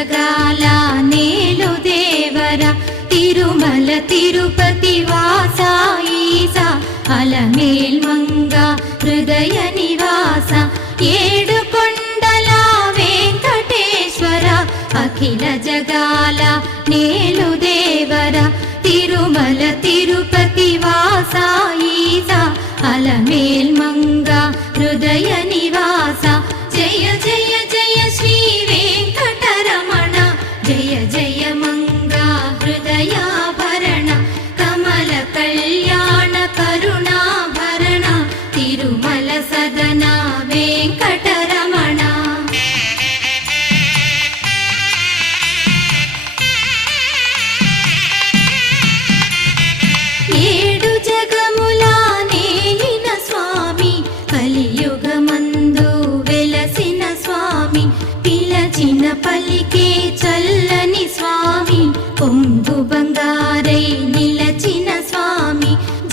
జగాల నేలు దేవర తిరుమల తిరుపతి వాస ఈసా అలమేల్ మంగ హృదయ నివాస ఏడు కొండల వెంకటేశ్వర అఖిల జగాల నేలు దేవర తిరుమల తిరుపతి వాస ఈసా అలమేల్ మంగ హృదయ నివాస జయ జయ జయ శ్రీ వెంకటరమణ జయ జయ మంగ హృదయాభరణ కమల కళ్యాణ కరుణాభరణ తిరుమల సదన వెంకటరమణ. ఏడు జగముల నేలిన స్వామి కలియుగమందు వెలసిన స్వామి పిలచిన పలికే చల్లని స్వామి పొంగు బంగారై నిలచిన స్వామి